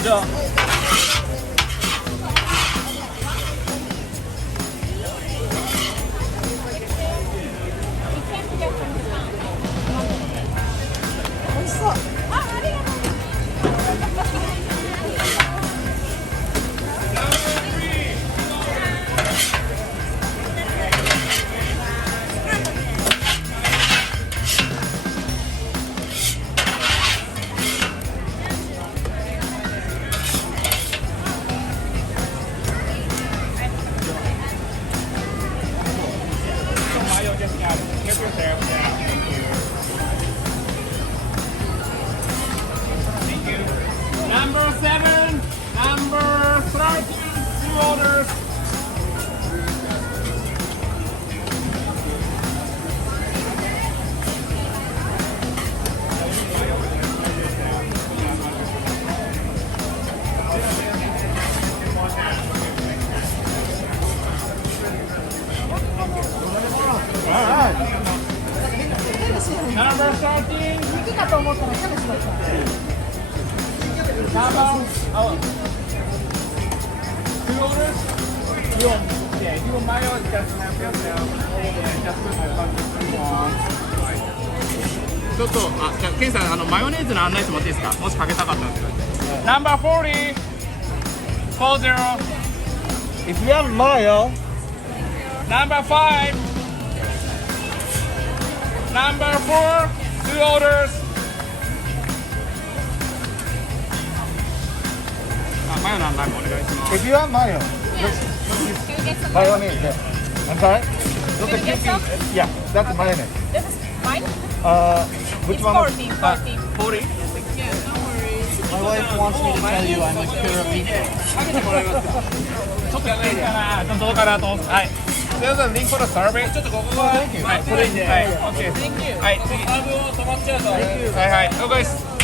じゃあ美味しそう。ありがとう。Number 7, number 13, 2 orders. Number 13. 肉かと思ったらキャベツだった。Number 2 orders. Yeah, if you want mayo, just have yourself. Just put my bucket on. ちょっと、じゃあ、ケンさん、マヨネーズの案内してもらっていいですか？もしかけたかったらって感じ。Number 40. 40. If you want mayo, Number 5. Number 4. 2 orders. マヨの案内もお願いします。 if you want mayo, mayonnaise. Yeah. I'm sorry. Look at yeah, that's mayonnaise. This is mine? Which It's one? 14. 40? Yeah, no worries. My wife wants me to tell you I'm a pure vegan. かけてもらえますか？ちょっと来ていいかな？どうかなと思って。はい。There's a link for the survey. ちょっとここは。はい。これで。はい。OK。はい。次。サーブを止まっちゃうと。はいはい。了解です。